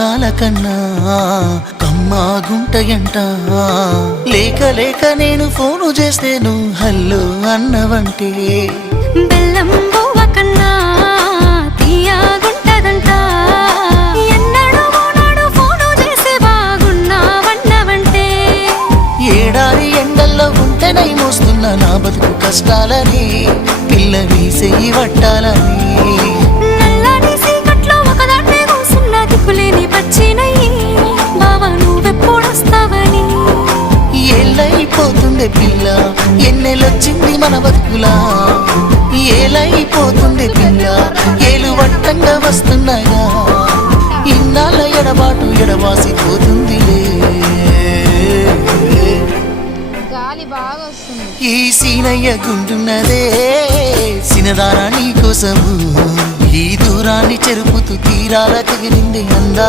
మధురాల కన్నా కమ్మాగుంటయంట. లేక లేక నేను ఫోను చేస్తే నువ్వు హల్లో అన్నవంటే బెల్లం బువ్వ కన్నా తీయగుంటదంట. ఎన్నడూ నాడు ఫోను చేసే బాగున్నావన్నవంటే ఏడాది ఎండల్లో ఉంటేనై మోస్తున్నా నా బతుకు కష్టాలని పిల్లని చెయ్యి పట్టాలని. నల్లని సీకట్లో ఒకదాన్నే కూసున్న దిక్కులేని పచ్చినయ్యి బావ నువ్వెప్పుడొస్తావని. ఏళ్ళైపోతుండే పిల్ల ఎన్నెలొచ్చింది మన బతుకులా. ఏలైపోతుండే పిల్ల ఏలు వట్టంగా వస్తున్నాయా. ఇన్నాళ్ళ ఎడబాటు ఎడవాసిపోతుందిలే. గాలి బాగా వస్తుంది. ఈ సీనయ్య గుంటున్నదే సినదారా నీ కోసము. ఈ దూరాన్ని చెరుపుతూ తీరాల తెగిరింది అందా.